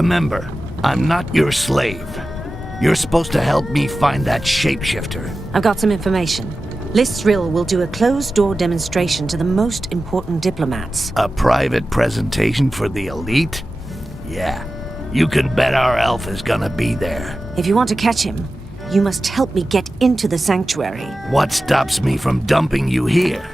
Remember, I'm not your slave. You're supposed to help me find that shapeshifter. I've got some information. List'Rill will do a closed-door demonstration to the most important diplomats. A private presentation for the elite? Yeah, you can bet our elf is gonna be there. If you want to catch him, you must help me get into the sanctuary. What stops me from dumping you here?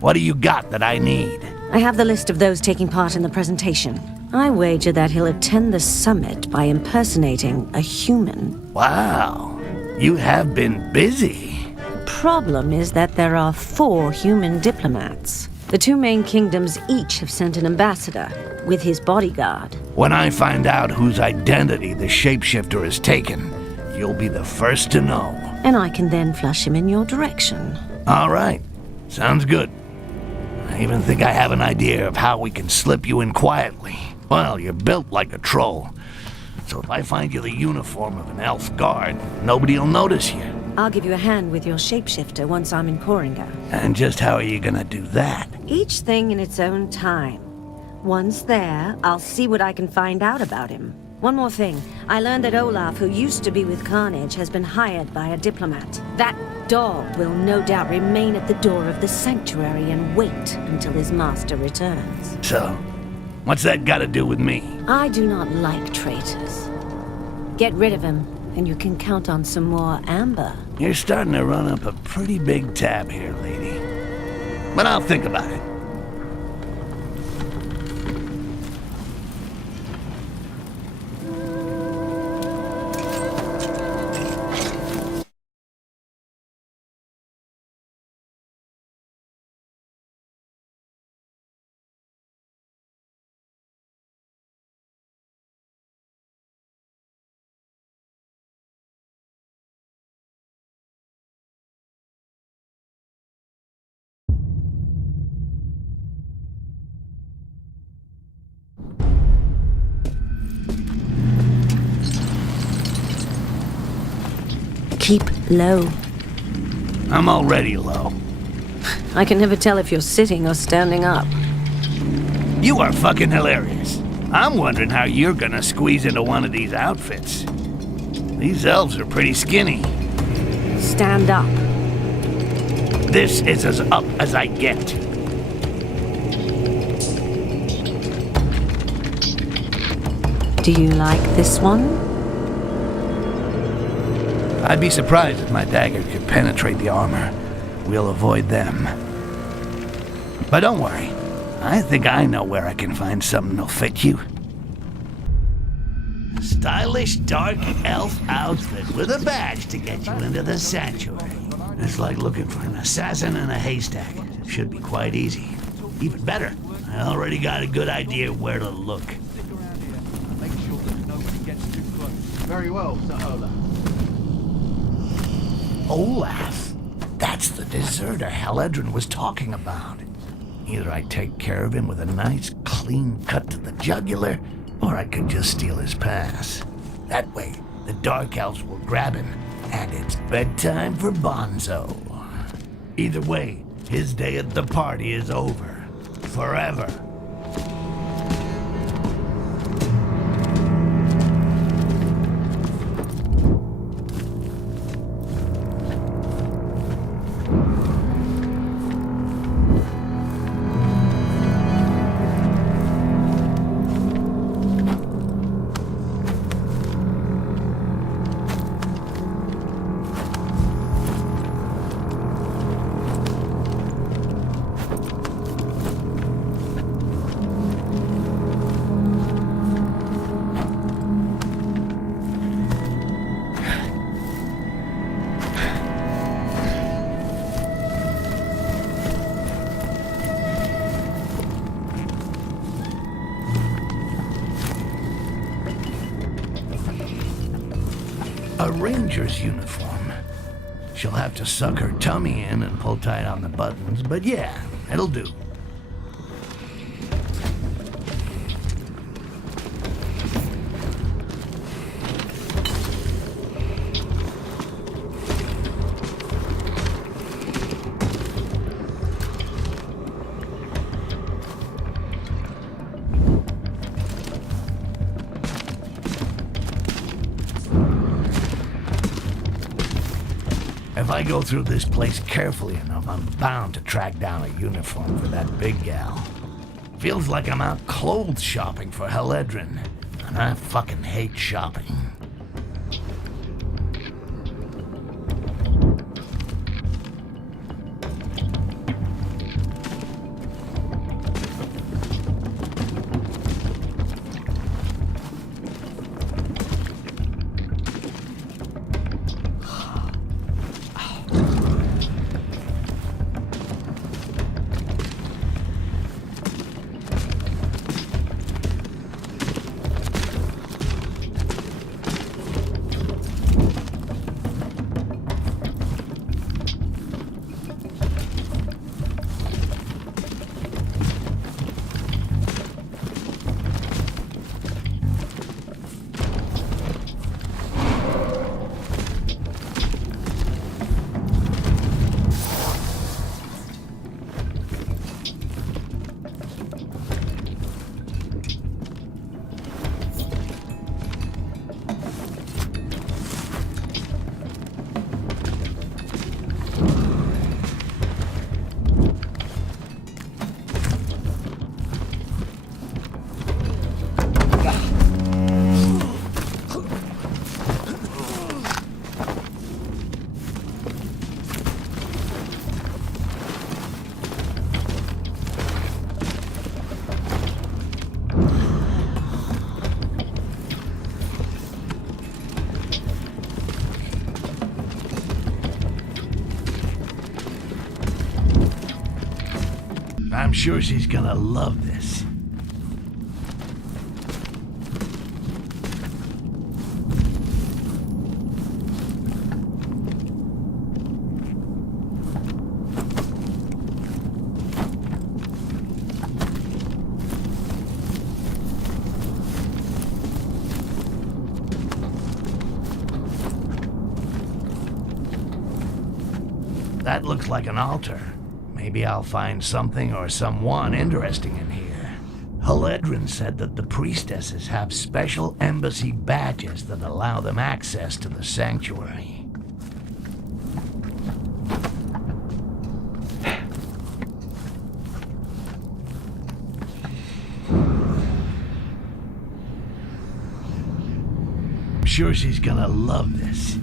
What do you got that I need? I have the list of those taking part in the presentation. I wager that he'll attend the summit by impersonating a human. Wow, you have been busy. Problem is that there are 4 human diplomats. The 2 main kingdoms each have sent an ambassador with his bodyguard. When I find out whose identity the shapeshifter has taken, you'll be the first to know. And I can then flush him in your direction. All right, sounds good. I even think I have an idea of how we can slip you in quietly. Well, you're built like a troll. So if I find you the uniform of an elf guard, nobody'll notice you. I'll give you a hand with your shapeshifter once I'm in Koringa. And just how are you gonna do that? Each thing in its own time. Once there, I'll see what I can find out about him. One more thing. I learned that Olaf, who used to be with Carnage, has been hired by a diplomat. That dog will no doubt remain at the door of the sanctuary and wait until his master returns. So, what's that got to do with me? I do not like traitors. Get rid of him, and you can count on some more amber. You're starting to run up a pretty big tab here, lady. But I'll think about it. Keep low. I'm already low. I can never tell if you're sitting or standing up. You are fucking hilarious. I'm wondering how you're gonna squeeze into one of these outfits. These elves are pretty skinny. Stand up. This is as up as I get. Do you like this one? I'd be surprised if my dagger could penetrate the armor. We'll avoid them. But don't worry. I think I know where I can find something that'll fit you. A stylish dark elf outfit with a badge to get you into the sanctuary. It's like looking for an assassin in a haystack. Should be quite easy. Even better, I already got a good idea where to look. Make sure that nobody gets too close. Very well, Sir Olaf. Olaf? That's the deserter Hellledrin was talking about. Either I take care of him with a nice, clean cut to the jugular, or I could just steal his pass. That way, the Dark Elves will grab him, and it's bedtime for Bonzo. Either way, his day at the party is over. Forever. A ranger's uniform. She'll have to suck her tummy in and pull tight on the buttons, but yeah, it'll do. If I go through this place carefully enough, I'm bound to track down a uniform for that big gal. Feels like I'm out clothes shopping for Hellledrin, and I fucking hate shopping. I'm sure she's gonna love this. That looks like an altar. Maybe I'll find something or someone interesting in here. Hellledrin said that the priestesses have special embassy badges that allow them access to the sanctuary. I'm sure she's gonna love this.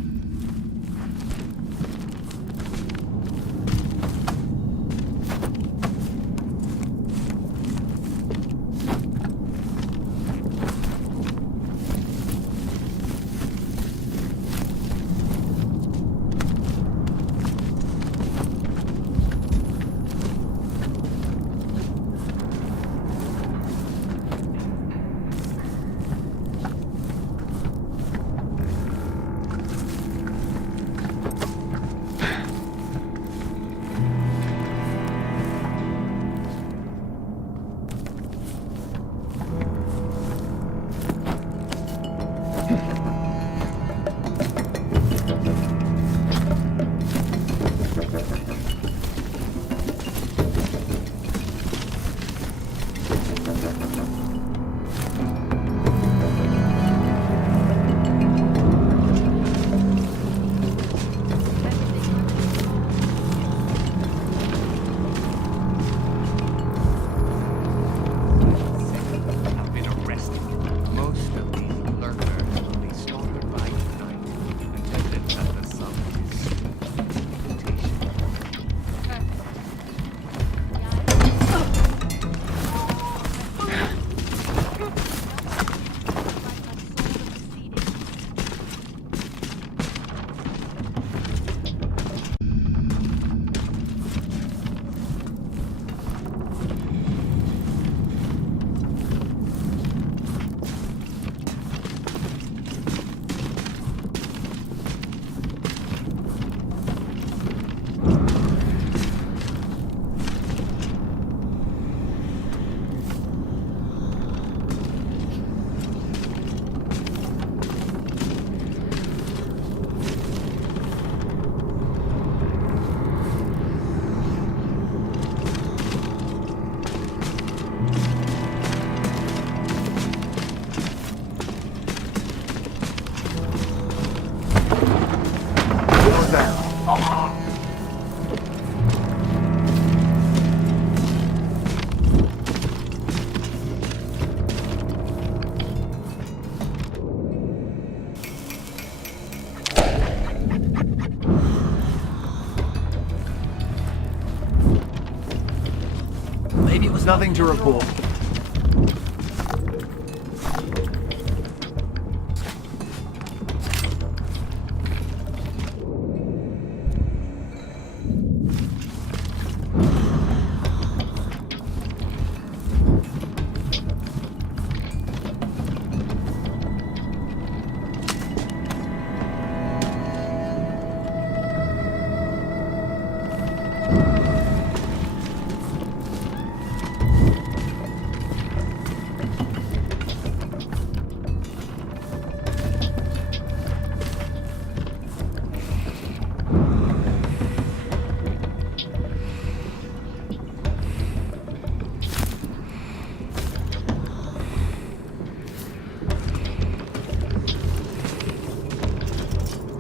Nothing to report.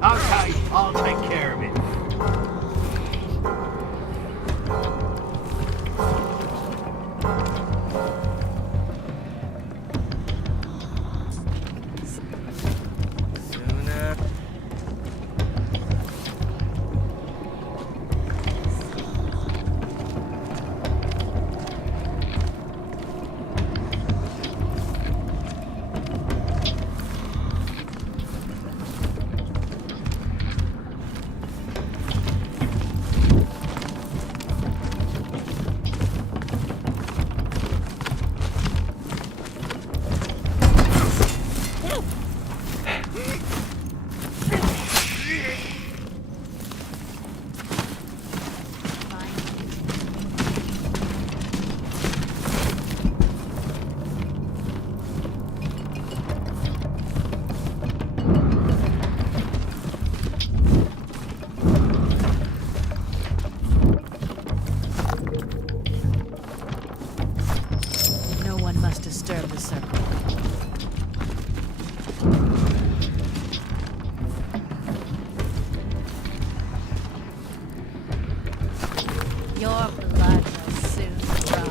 Okay, I'll take care of it. No one must disturb the circle. Your blood will soon run.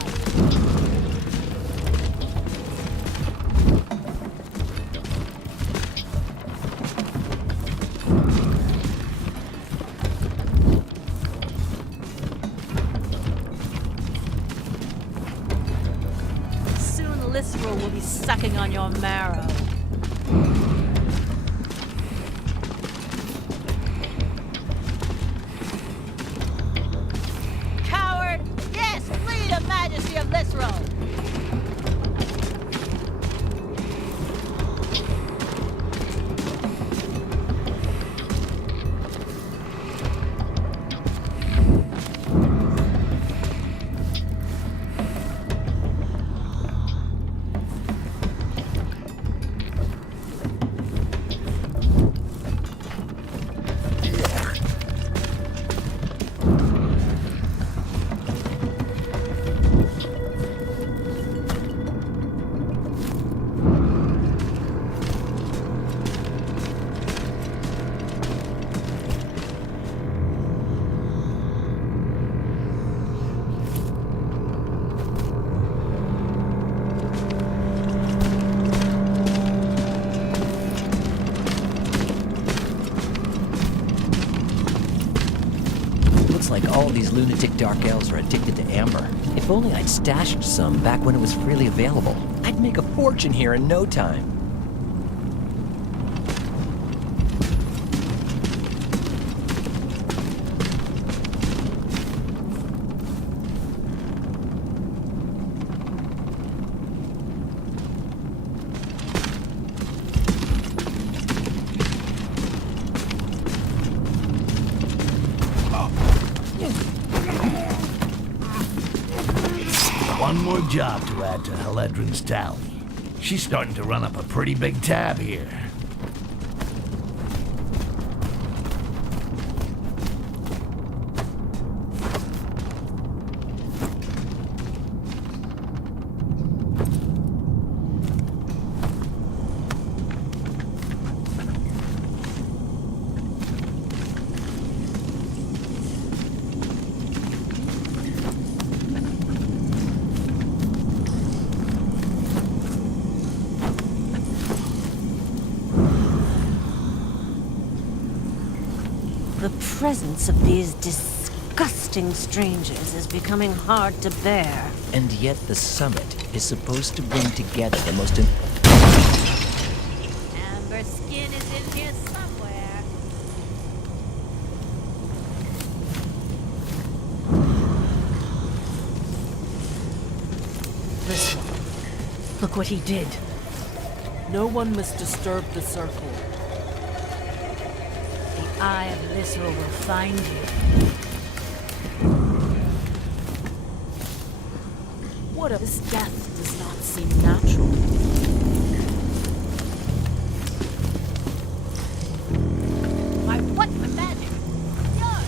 Soon Lysral will be sucking on your marrow. Coward! Yes, flee the majesty of Lysral! Looks like all these lunatic dark elves are addicted to amber. If only I'd stashed some back when it was freely available. I'd make a fortune here in no time. One more job to add to Helledrin's tally. She's starting to run up a pretty big tab here. The presence of these disgusting disgusting strangers is becoming hard to bear. And yet the summit is supposed to bring together the most Amber skin is in here somewhere. This one. Look what he did. No one must disturb the circle. The eye of Lysra will find you. What if this death does not seem natural? I want my magic. Yours.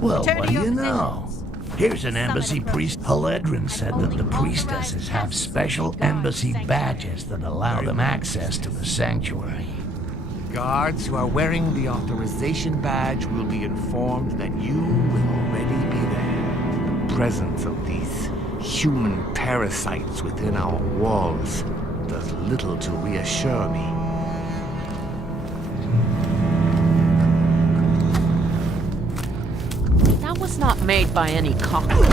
Well, Turn what to do your you know? positions. Here's an Summon embassy approach. priest. Helledrin said that Only the authorized priestesses have guests special will be guarded embassy sanctuary. badges that allow them access to the sanctuary. Guards who are wearing the authorization badge will be informed that you will already be there. The presence of these human parasites within our walls does little to reassure me. That was not made by any cockroach.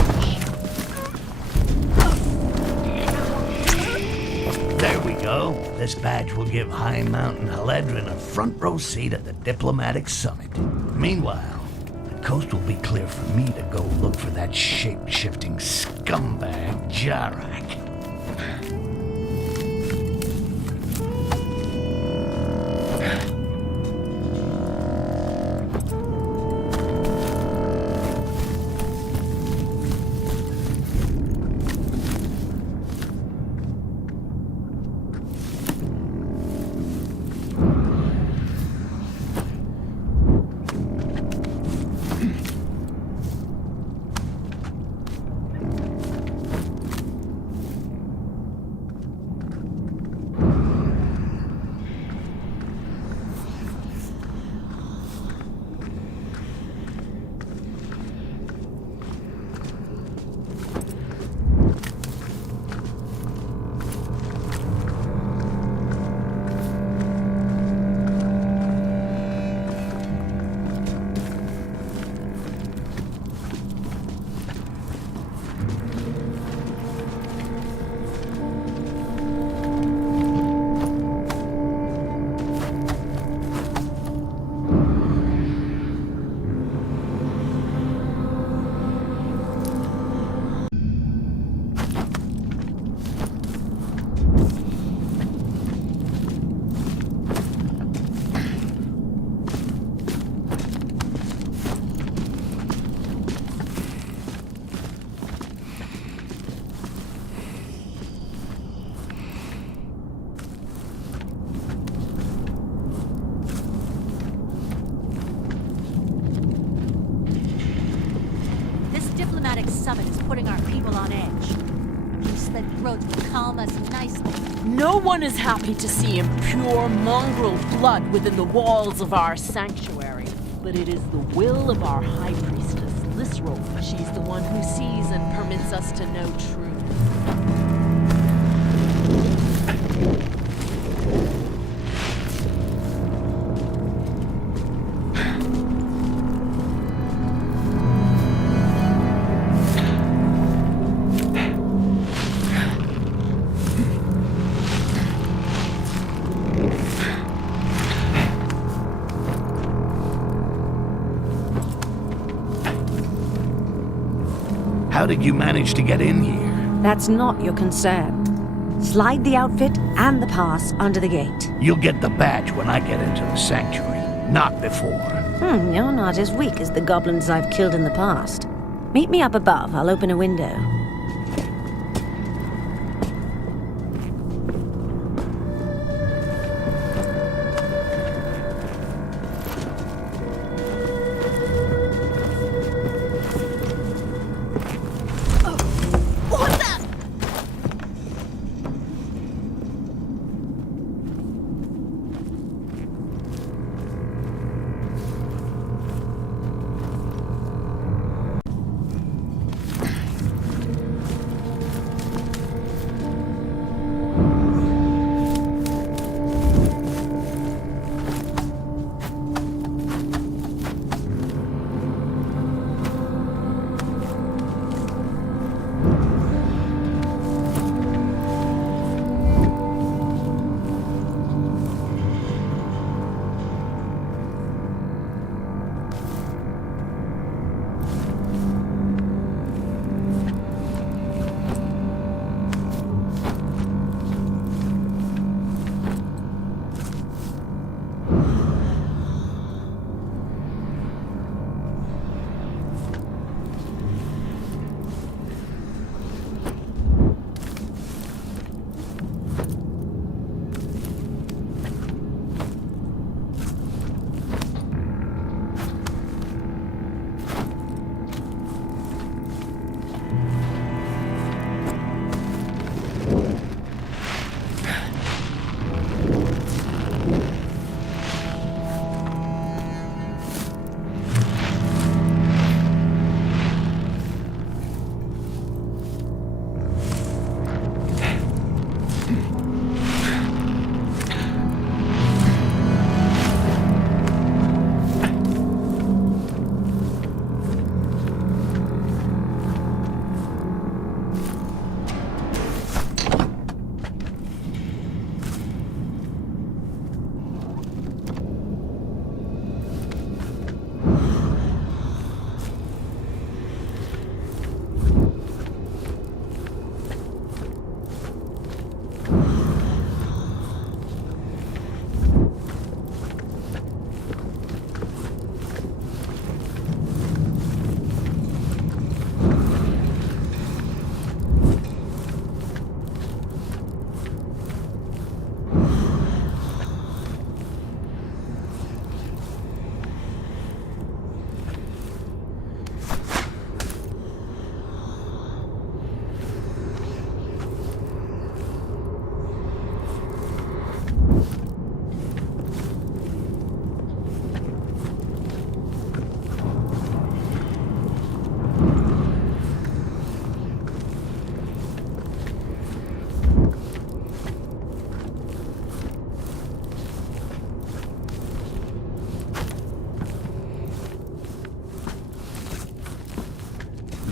There we go. This badge will give High Mountain Helledrin a front row seat at the diplomatic summit. Meanwhile, the coast will be clear for me to go look for that shape-shifting scumbag Jarak. summit is putting our people on edge. He said Groth would calm us nicely. No one is happy to see impure mongrel blood within the walls of our sanctuary. But it is the will of our high priestess, Lysrol. She's the one who sees and permits us to know truth. How did you manage to get in here? That's not your concern. Slide the outfit and the pass under the gate. You'll get the badge when I get into the sanctuary, not before. You're not as weak as the goblins I've killed in the past. Meet me up above. I'll open a window.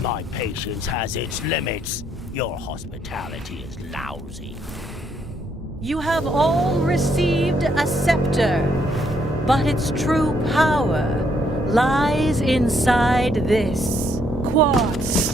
My patience has its limits. Your hospitality is lousy. You have all received a scepter, but its true power lies inside this quartz.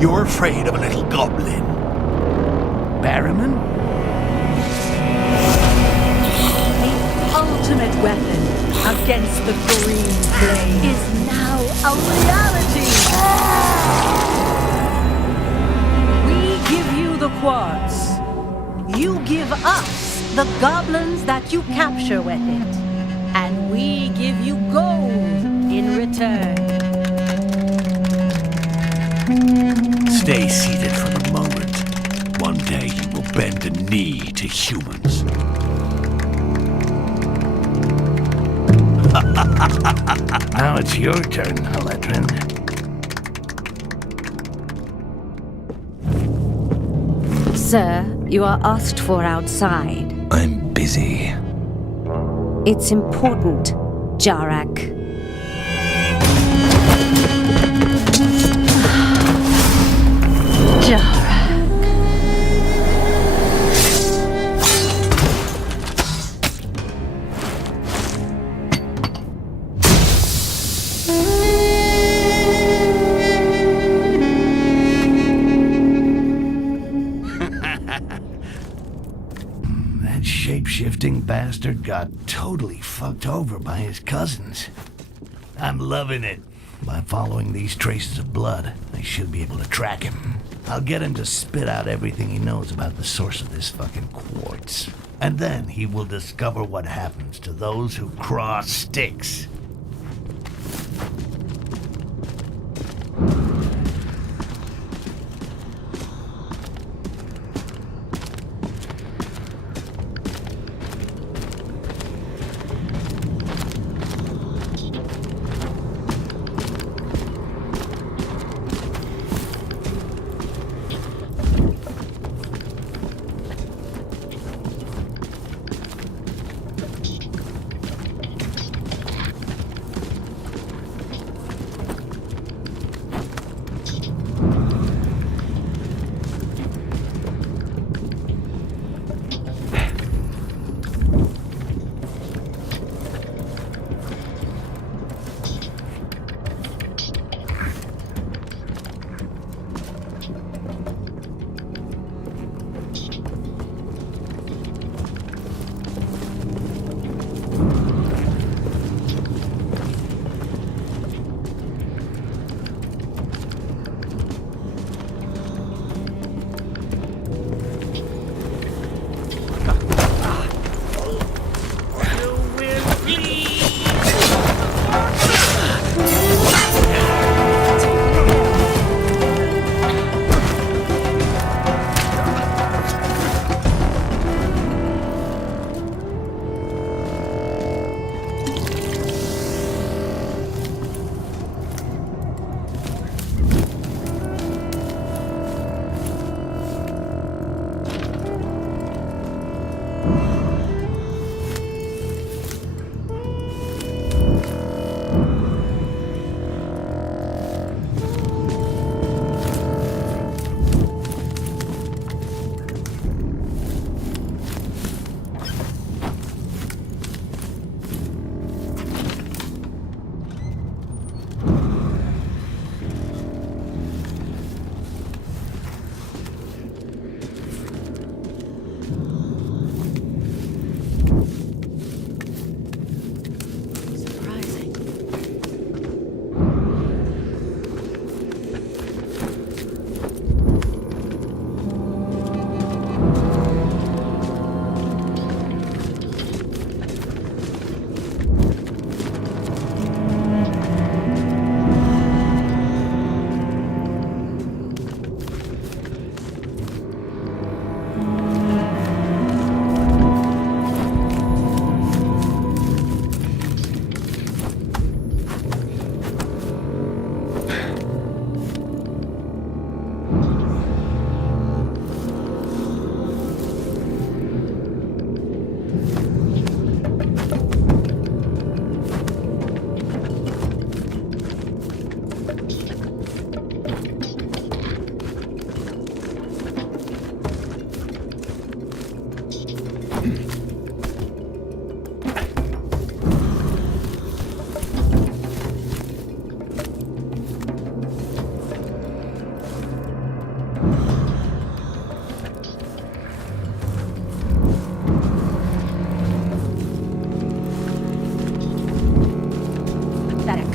You're afraid of a little goblin. Barrowman? ultimate weapon against the green flame is now a reality. We give you the quartz. You give us the goblins that you capture with it. And we give you gold in return. Stay seated for the moment. One day you will bend the knee to humans. Now it's your turn, Helledrin. Sir, you are asked for outside. I'm busy. It's important, Jarak. Jarak. That shape-shifting bastard got totally fucked over by his cousins. I'm loving it. By following these traces of blood, I should be able to track him. I'll get him to spit out everything he knows about the source of this fucking quartz. And then he will discover what happens to those who cross Styx.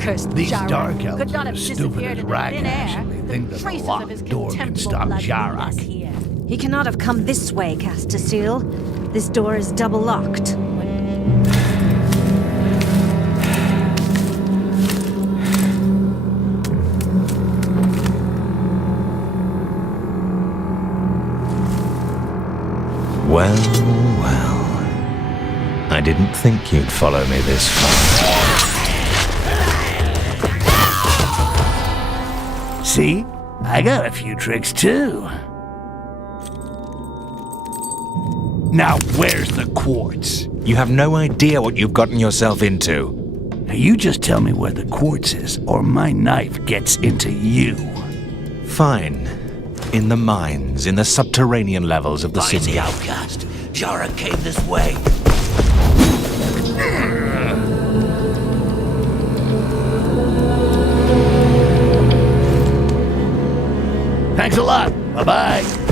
cursed These Jarak dark elves could not are have as stupid disappeared as into thin Ragash. air. They think that the Traces of locked his door can contemptible stop blood lead us Jarak. here. He cannot have come this way, Castasil. This door is double locked. Well, well. I didn't think you'd follow me this far. See? I got a few tricks too. Now where's the quartz? You have no idea what you've gotten yourself into. Now you just tell me where the quartz is, or my knife gets into you. Fine. In the mines, in the subterranean levels of the Find city. the outcast. Jarak came this way. Thanks a lot. Bye-bye.